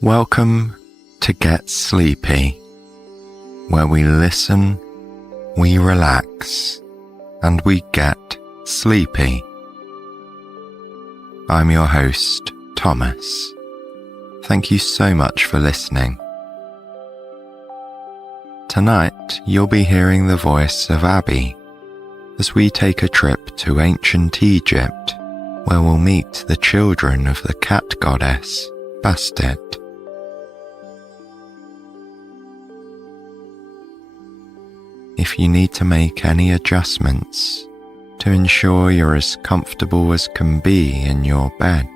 Welcome to Get Sleepy, where we listen, we relax, and we get sleepy. I'm your host, Thomas. Thank you so much for listening. Tonight, you'll be hearing the voice of Abby as we take a trip to ancient Egypt, where we'll meet the children of the cat goddess, Bastet. If you need to make any adjustments to ensure you're as comfortable as can be in your bed,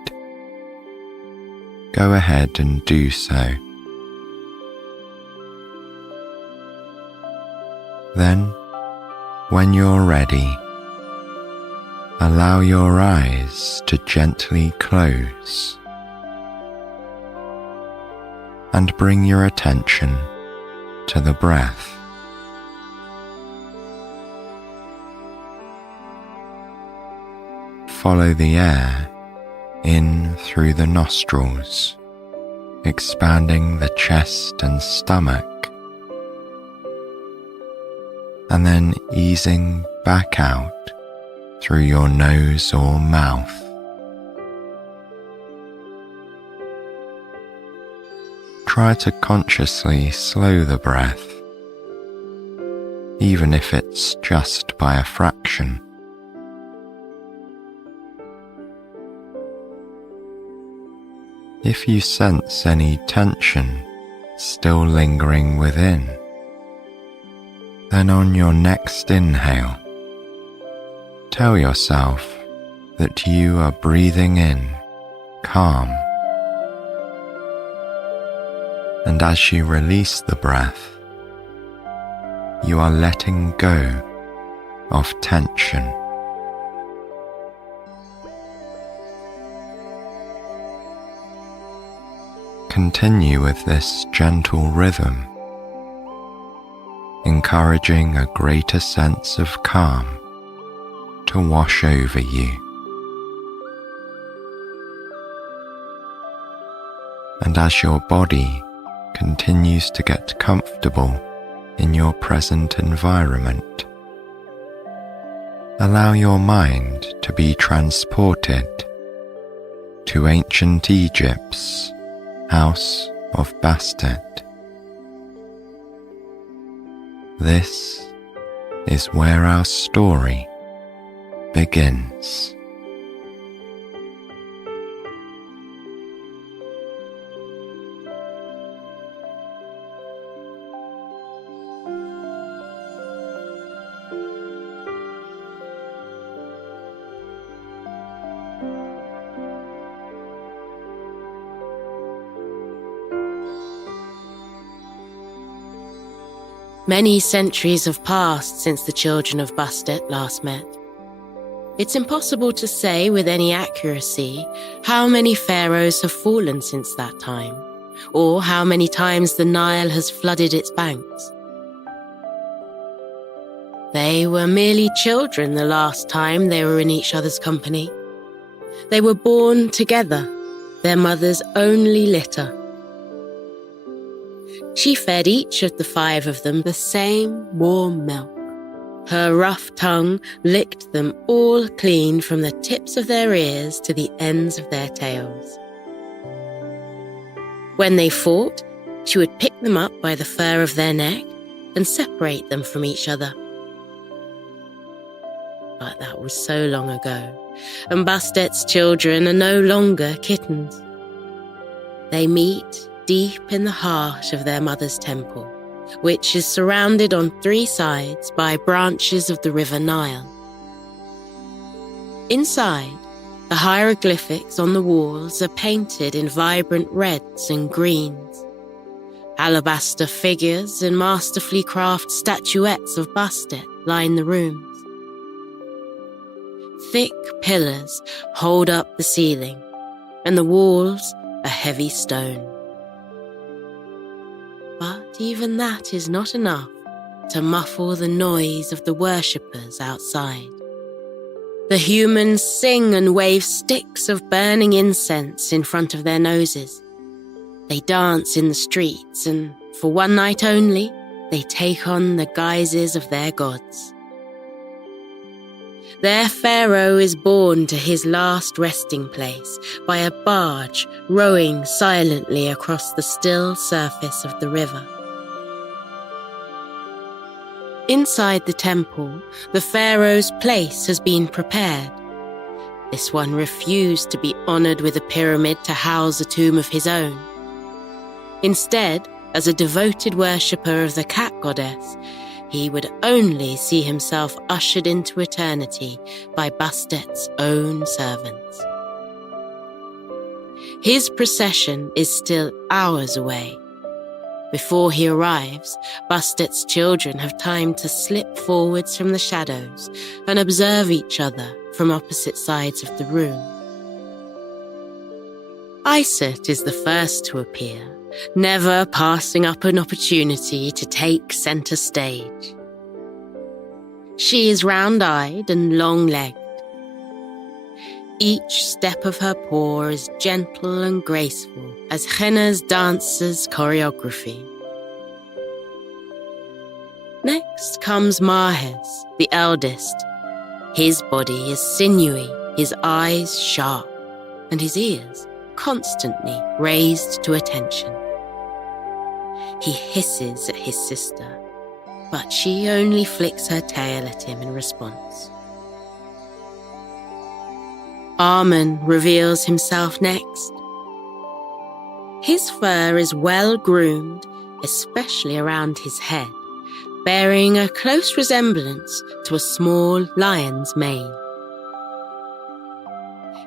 go ahead and do so. Then, when you're ready, allow your eyes to gently close and bring your attention to the breath. Follow the air in through the nostrils, expanding the chest and stomach, and then easing back out through your nose or mouth. Try to consciously slow the breath, even if it's just by a fraction. If you sense any tension still lingering within, then on your next inhale, tell yourself that you are breathing in calm. And as you release the breath, you are letting go of tension. Continue with this gentle rhythm, encouraging a greater sense of calm to wash over you. And as your body continues to get comfortable in your present environment, allow your mind to be transported to ancient Egypt's House of Bastet. This is where our story begins. Many centuries have passed since the children of Bastet last met. It's impossible to say with any accuracy how many pharaohs have fallen since that time, or how many times the Nile has flooded its banks. They were merely children the last time they were in each other's company. They were born together, their mother's only litter. She fed each of the 5 of them the same warm milk. Her rough tongue licked them all clean from the tips of their ears to the ends of their tails. When they fought, she would pick them up by the fur of their neck and separate them from each other. But that was so long ago, and Bastet's children are no longer kittens. They meet deep in the heart of their mother's temple, which is surrounded on 3 sides by branches of the river Nile. Inside, the hieroglyphics on the walls are painted in vibrant reds and greens. Alabaster figures and masterfully crafted statuettes of Bastet line the rooms. Thick pillars hold up the ceiling, and the walls are heavy stone. But even that is not enough to muffle the noise of the worshippers outside. The humans sing and wave sticks of burning incense in front of their noses. They dance in the streets, and for one night only, they take on the guises of their gods. Their pharaoh is borne to his last resting place by a barge rowing silently across the still surface of the river. Inside the temple, the pharaoh's place has been prepared. This one refused to be honored with a pyramid to house a tomb of his own. Instead, as a devoted worshipper of the cat goddess, he would only see himself ushered into eternity by Bastet's own servants. His procession is still hours away. Before he arrives, Bastet's children have time to slip forwards from the shadows and observe each other from opposite sides of the room. Iset is the first to appear, never passing up an opportunity to take centre stage. She is round-eyed and long-legged. Each step of her paw is gentle and graceful as Henna's dancer's choreography. Next comes Mahes, the eldest. His body is sinewy, his eyes sharp, and his ears constantly raised to attention. He hisses at his sister, but she only flicks her tail at him in response. Armen reveals himself next. His fur is well groomed, especially around his head, bearing a close resemblance to a small lion's mane.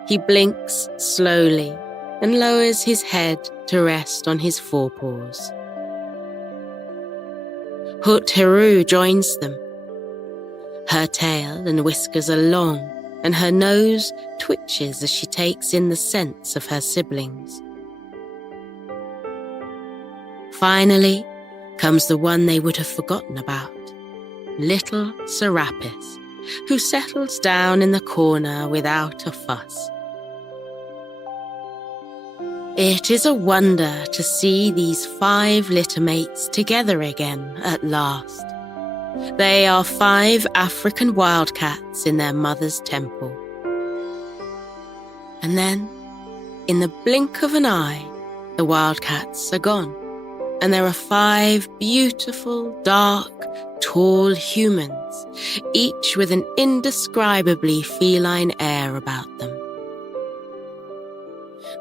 He blinks slowly and lowers his head to rest on his forepaws. Hut-Heru joins them. Her tail and whiskers are long, and her nose twitches as she takes in the scents of her siblings. Finally comes the one they would have forgotten about, little Serapis, who settles down in the corner without a fuss. It is a wonder to see these 5 littermates together again at last. They are 5 African wildcats in their mother's temple. And then, in the blink of an eye, the wildcats are gone, and there are 5 beautiful, dark, tall humans, each with an indescribably feline air about them.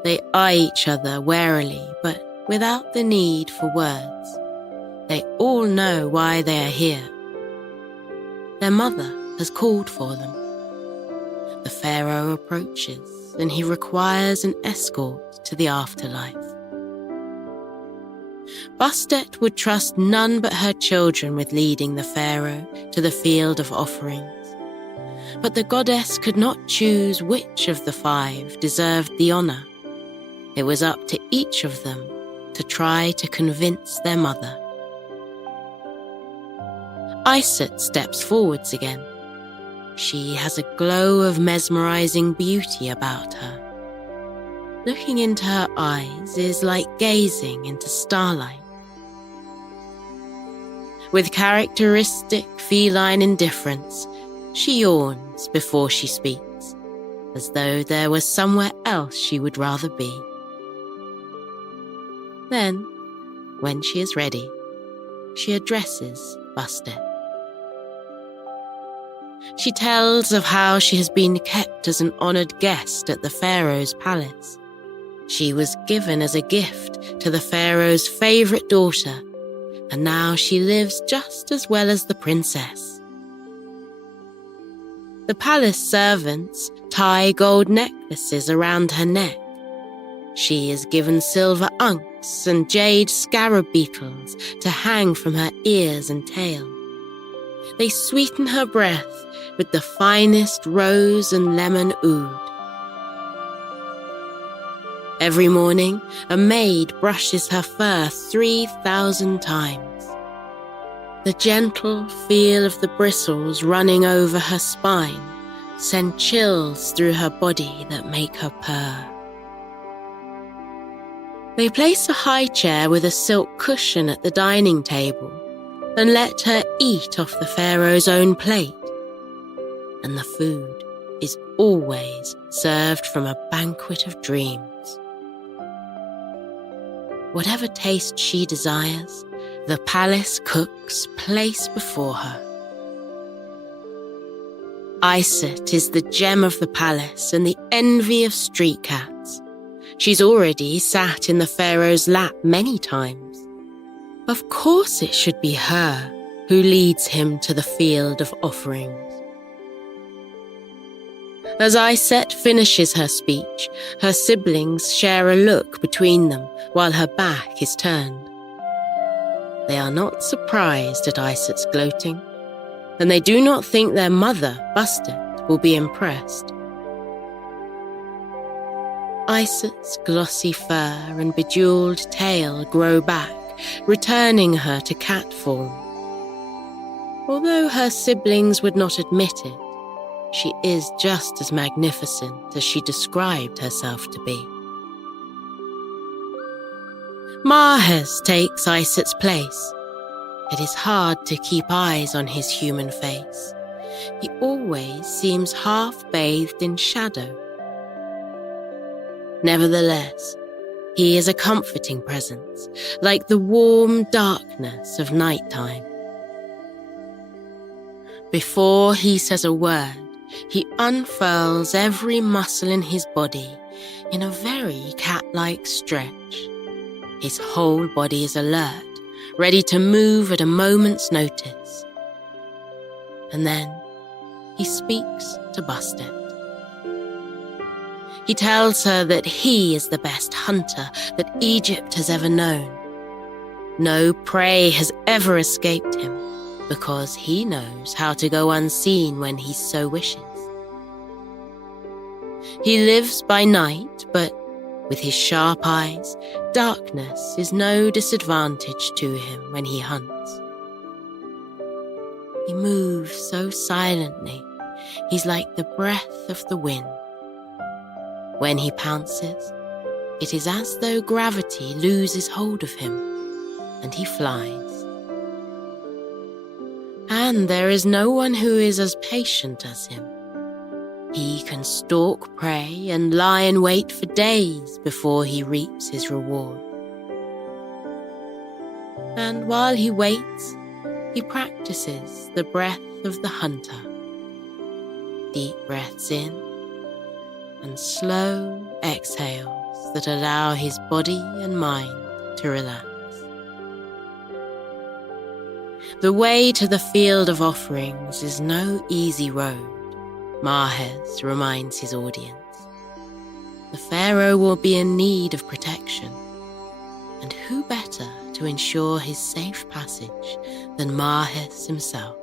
They eye each other warily, but without the need for words. They all know why they are here. Their mother has called for them. The pharaoh approaches, and he requires an escort to the afterlife. Bastet would trust none but her children with leading the pharaoh to the field of offerings. But the goddess could not choose which of the 5 deserved the honor. It was up to each of them to try to convince their mother. Iset steps forwards again. She has a glow of mesmerizing beauty about her. Looking into her eyes is like gazing into starlight. With characteristic feline indifference, she yawns before she speaks, as though there was somewhere else she would rather be. Then, when she is ready, she addresses Bastet. She tells of how she has been kept as an honored guest at the pharaoh's palace. She was given as a gift to the pharaoh's favorite daughter, and now she lives just as well as the princess. The palace servants tie gold necklaces around her neck. She is given silver unks and jade scarab beetles to hang from her ears and tail. They sweeten her breath with the finest rose and lemon oud. Every morning, a maid brushes her fur 3,000 times. The gentle feel of the bristles running over her spine send chills through her body that make her purr. They place a high chair with a silk cushion at the dining table and let her eat off the pharaoh's own plate. And the food is always served from a banquet of dreams. Whatever taste she desires, the palace cooks place before her. Iset is the gem of the palace and the envy of street cats. She's already sat in the pharaoh's lap many times. Of course it should be her who leads him to the field of offerings. As Iset finishes her speech, her siblings share a look between them while her back is turned. They are not surprised at Iset's gloating, and they do not think their mother, Bastet, will be impressed. Iset's glossy fur and bejeweled tail grow back, returning her to cat form. Although her siblings would not admit it, she is just as magnificent as she described herself to be. Mahes takes Iset's place. It is hard to keep eyes on his human face. He always seems half-bathed in shadow. Nevertheless, he is a comforting presence, like the warm darkness of nighttime. Before he says a word, he unfurls every muscle in his body in a very cat-like stretch. His whole body is alert, ready to move at a moment's notice. And then he speaks to Bastet. He tells her that he is the best hunter that Egypt has ever known. No prey has ever escaped him, because he knows how to go unseen when he so wishes. He lives by night, but with his sharp eyes, darkness is no disadvantage to him when he hunts. He moves so silently, he's like the breath of the wind. When he pounces, it is as though gravity loses hold of him, and he flies. And there is no one who is as patient as him. He can stalk prey and lie in wait for days before he reaps his reward. And while he waits, he practices the breath of the hunter. Deep breaths in and slow exhales that allow his body and mind to relax. The way to the field of offerings is no easy road, Mahes reminds his audience. The pharaoh will be in need of protection, and who better to ensure his safe passage than Mahes himself?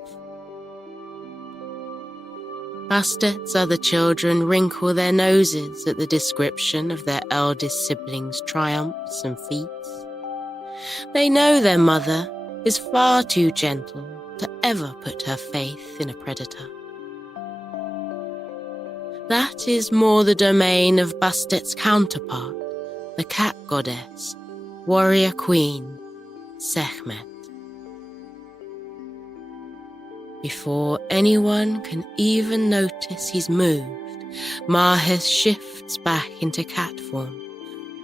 Bastet's other children wrinkle their noses at the description of their eldest sibling's triumphs and feats. They know their mother is far too gentle to ever put her faith in a predator. That is more the domain of Bastet's counterpart, the cat goddess, warrior queen, Sekhmet. Before anyone can even notice he's moved, Mahes shifts back into cat form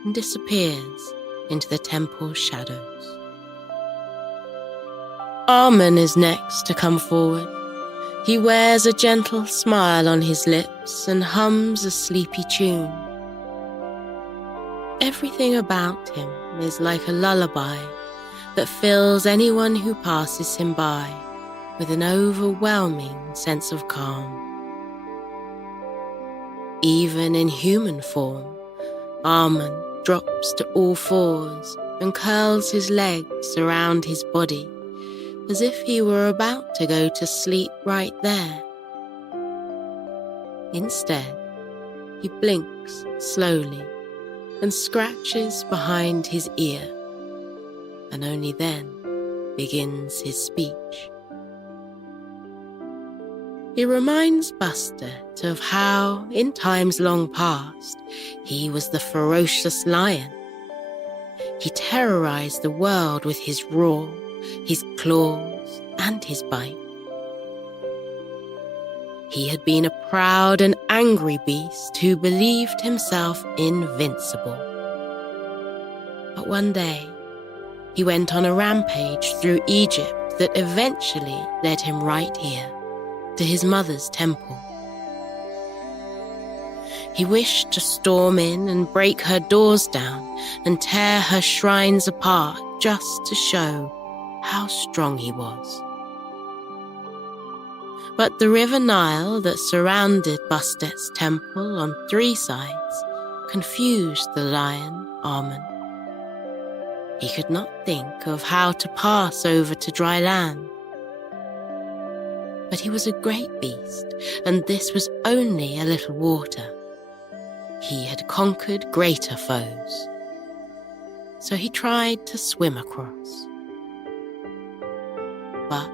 and disappears into the temple's shadows. Amun is next to come forward. He wears a gentle smile on his lips and hums a sleepy tune. Everything about him is like a lullaby that fills anyone who passes him by with an overwhelming sense of calm. Even in human form, Amun drops to all fours and curls his legs around his body as if he were about to go to sleep right there. Instead, he blinks slowly and scratches behind his ear, and only then begins his speech. He reminds Bastet of how, in times long past, he was the ferocious lion, He terrorized the world with his roar, his claws, and his bite. He had been a proud and angry beast who believed himself invincible. But one day, he went on a rampage through Egypt that eventually led him right here, to his mother's temple. He wished to storm in and break her doors down and tear her shrines apart just to show how strong he was. But the river Nile that surrounded Bastet's temple on 3 sides confused the lion, Amun. He could not think of how to pass over to dry land. But he was a great beast, and this was only a little water. He had conquered greater foes. So he tried to swim across. But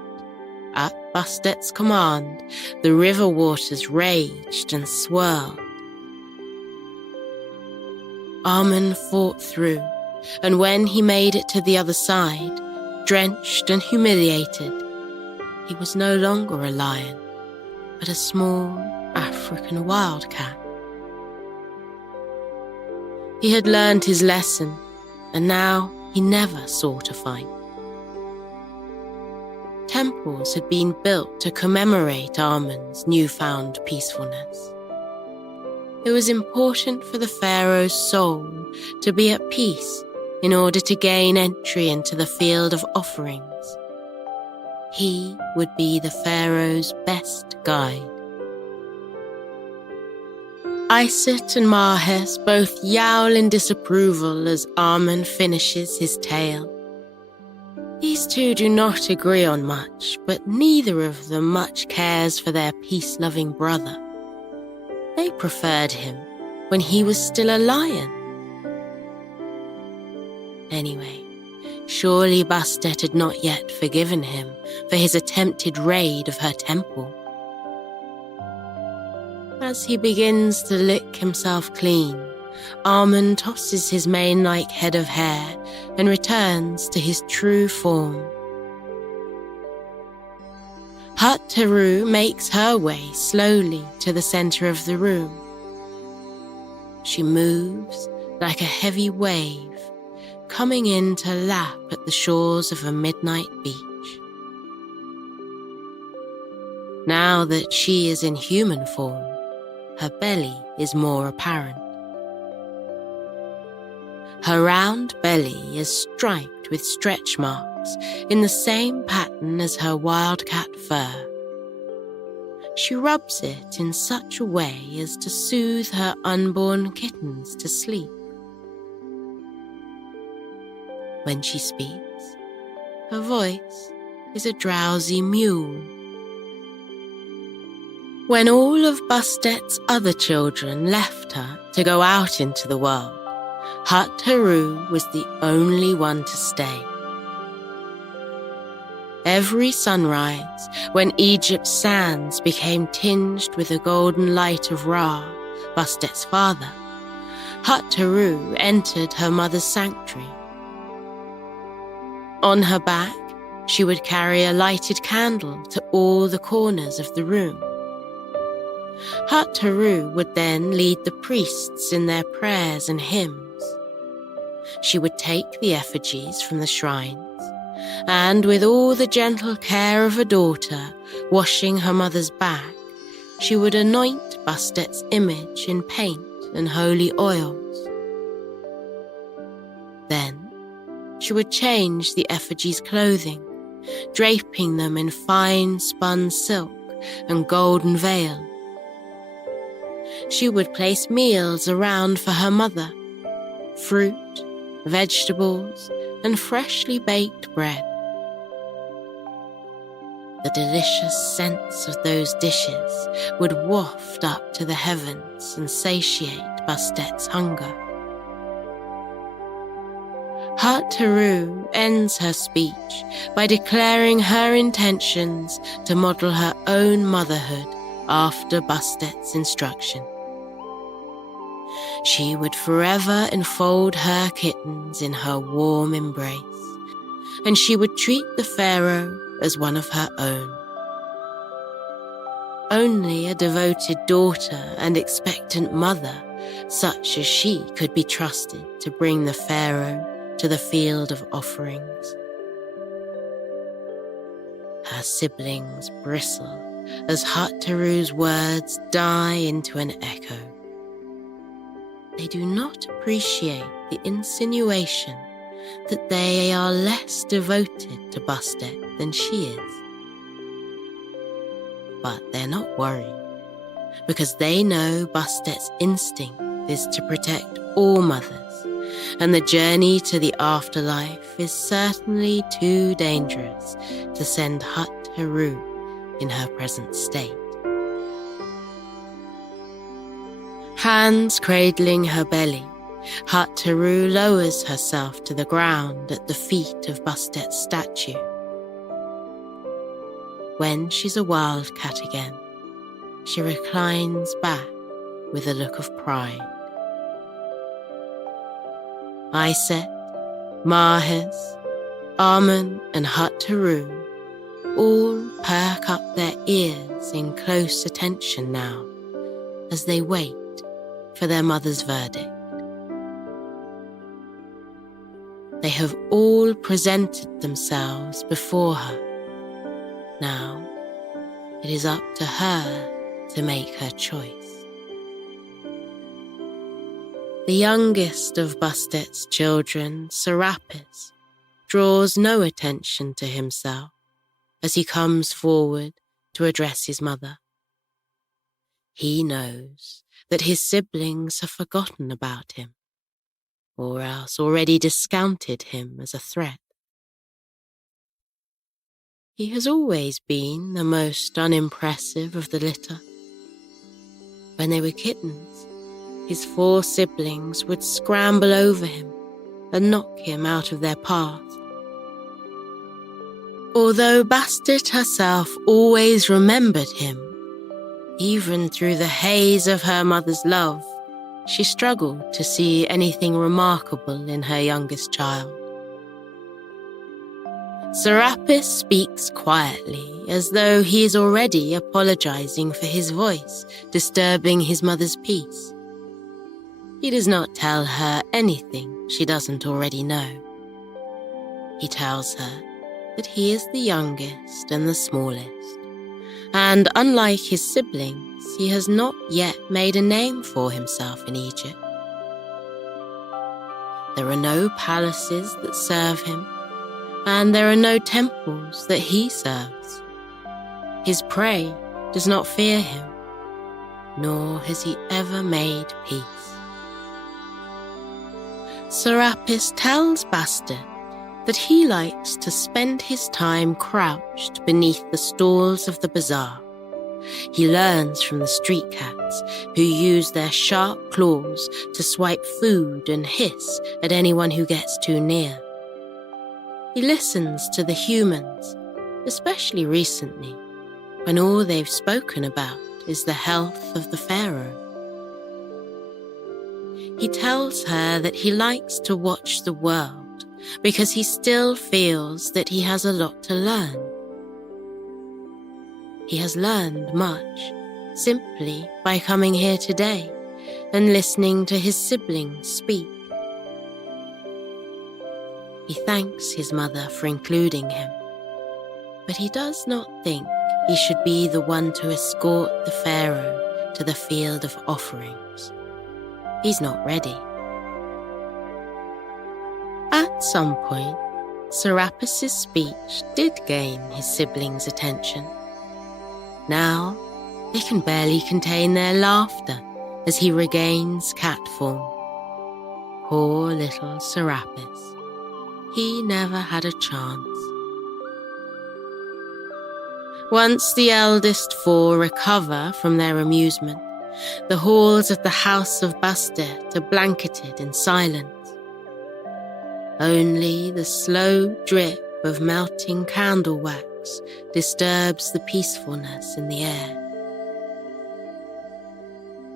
at Bastet's command, the river waters raged and swirled. Amun fought through, and when he made it to the other side, drenched and humiliated, he was no longer a lion, but a small African wildcat. He had learned his lesson, and now he never sought a fight. Temples had been built to commemorate Amun's newfound peacefulness. It was important for the pharaoh's soul to be at peace in order to gain entry into the field of offerings. He would be the pharaoh's best guide. Iset and Mahes both yowl in disapproval as Amun finishes his tale. These two do not agree on much, but neither of them much cares for their peace-loving brother. They preferred him when he was still a lion. Anyway, surely Bastet had not yet forgiven him for his attempted raid of her temple. As he begins to lick himself clean, Amun tosses his mane-like head of hair and returns to his true form. Hut-Teru makes her way slowly to the center of the room. She moves like a heavy wave, coming in to lap at the shores of a midnight beach. Now that she is in human form, her belly is more apparent. Her round belly is striped with stretch marks in the same pattern as her wildcat fur. She rubs it in such a way as to soothe her unborn kittens to sleep. When she speaks, her voice is a drowsy mew. When all of Bastet's other children left her to go out into the world, Hut-Teru was the only one to stay. Every sunrise, when Egypt's sands became tinged with the golden light of Ra, Bastet's father, Hut-Teru entered her mother's sanctuary. On her back, she would carry a lighted candle to all the corners of the room. Hut-Teru would then lead the priests in their prayers and hymns. She would take the effigies from the shrines, and with all the gentle care of a daughter washing her mother's back, she would anoint Bastet's image in paint and holy oils. Then she would change the effigies' clothing, draping them in fine spun silk and golden veil. She would place meals around for her mother, fruit, vegetables, and freshly baked bread. The delicious scents of those dishes would waft up to the heavens and satiate Bastet's hunger. Hut-Teru ends her speech by declaring her intentions to model her own motherhood after Bastet's instruction. She would forever enfold her kittens in her warm embrace, and she would treat the pharaoh as one of her own. Only a devoted daughter and expectant mother, such as she, could be trusted to bring the pharaoh to the field of offerings. Her siblings bristle as Hut-Teru's words die into an echo. They do not appreciate the insinuation that they are less devoted to Bastet than she is. But they're not worried, because they know Bastet's instinct is to protect all mothers, and the journey to the afterlife is certainly too dangerous to send Hut-Teru in her present state. Hands cradling her belly, Hut-Teru lowers herself to the ground at the feet of Bastet's statue. When she's a wildcat again, she reclines back with a look of pride. Iset, Mahes, Armon, and Hut-Teru all perk up their ears in close attention now as they wait for their mother's verdict. They have all presented themselves before her. Now, it is up to her to make her choice. The youngest of Bastet's children, Serapis, draws no attention to himself as he comes forward to address his mother. He knows that his siblings have forgotten about him, or else already discounted him as a threat. He has always been the most unimpressive of the litter. When they were kittens, his 4 siblings would scramble over him and knock him out of their path. Although Bastet herself always remembered him, even through the haze of her mother's love, she struggled to see anything remarkable in her youngest child. Serapis speaks quietly, as though he is already apologizing for his voice, disturbing his mother's peace. He does not tell her anything she doesn't already know. He tells her that he is the youngest and the smallest, and unlike his siblings, he has not yet made a name for himself in Egypt. There are no palaces that serve him, and there are no temples that he serves. His prey does not fear him, nor has he ever made peace. Serapis tells Bastet that he likes to spend his time crouched beneath the stalls of the bazaar. He learns from the street cats, who use their sharp claws to swipe food and hiss at anyone who gets too near. He listens to the humans, especially recently, when all they've spoken about is the health of the pharaoh. He tells her that he likes to watch the world because he still feels that he has a lot to learn. He has learned much simply by coming here today and listening to his siblings speak. He thanks his mother for including him, but he does not think he should be the one to escort the pharaoh to the field of offerings. He's not ready. At some point, Serapis's speech did gain his siblings' attention. Now, they can barely contain their laughter as he regains cat form. Poor little Serapis. He never had a chance. Once the eldest 4 recover from their amusement, the halls of the house of Bastet are blanketed in silence. Only the slow drip of melting candle wax disturbs the peacefulness in the air.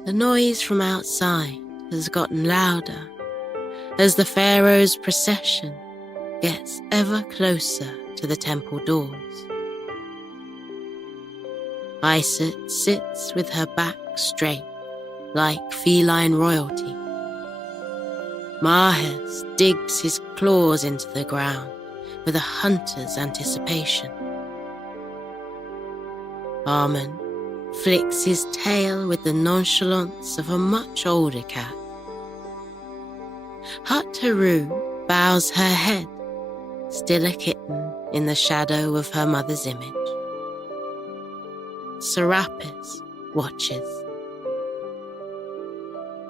The noise from outside has gotten louder as the pharaoh's procession gets ever closer to the temple doors. Iset sits with her back straight, like feline royalty. Mahes digs his claws into the ground with a hunter's anticipation. Armen flicks his tail with the nonchalance of a much older cat. Hut-Haru bows her head, still a kitten in the shadow of her mother's image. Serapis watches.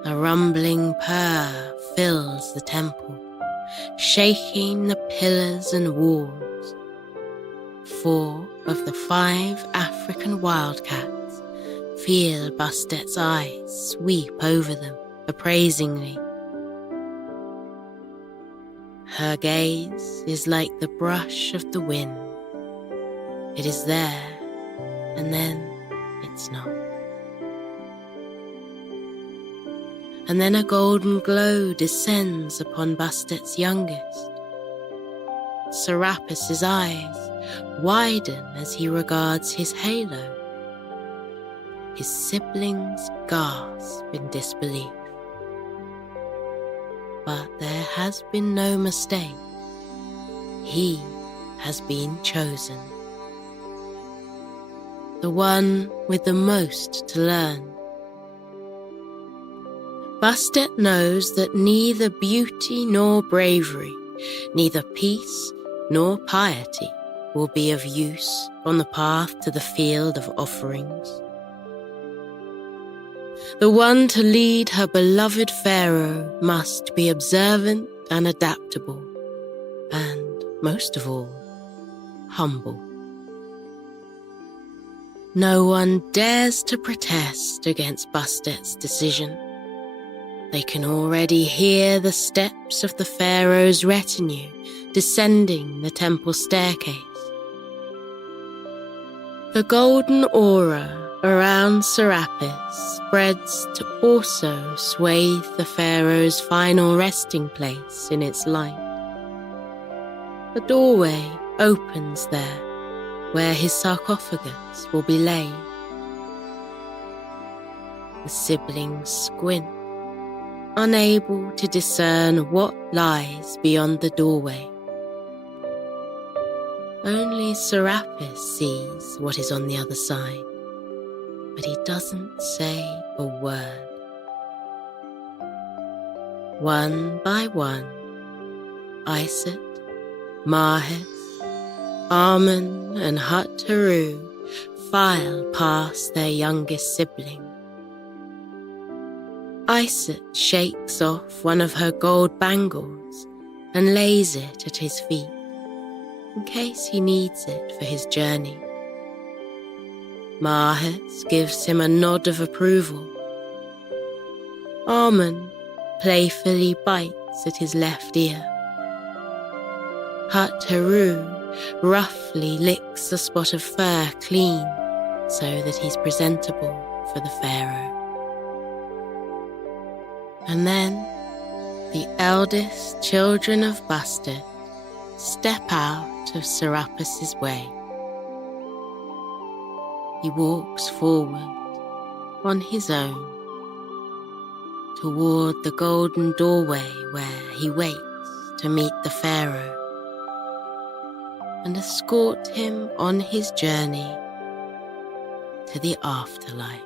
A rumbling purr fills the temple, shaking the pillars and walls. 4 of the 5 African wildcats feel Bastet's eyes sweep over them appraisingly. Her gaze is like the brush of the wind. It is there, and then it's not. And then a golden glow descends upon Bastet's youngest. Serapis's eyes widen as he regards his halo. His siblings gasp in disbelief. But there has been no mistake. He has been chosen. The one with the most to learn. Bastet knows that neither beauty nor bravery, neither peace nor piety will be of use on the path to the field of offerings. The one to lead her beloved pharaoh must be observant and adaptable, and, most of all, humble. No one dares to protest against Bastet's decision. They can already hear the steps of the pharaoh's retinue descending the temple staircase. The golden aura around Serapis spreads to also swathe the pharaoh's final resting place in its light. A doorway opens there, where his sarcophagus will be laid. The siblings squint, unable to discern what lies beyond the doorway. Only Serapis sees what is on the other side, but he doesn't say a word. One by one, Iset, Mahes, Armen and Hut-Haru file past their youngest sibling. Iset shakes off one of her gold bangles and lays it at his feet, in case he needs it for his journey. Mahes gives him a nod of approval. Armen playfully bites at his left ear. Hut-Haru roughly licks a spot of fur clean so that he's presentable for the pharaoh. And then the eldest children of Bastet step out of Serapis's way. He walks forward on his own toward the golden doorway where he waits to meet the pharaoh and escort him on his journey to the afterlife.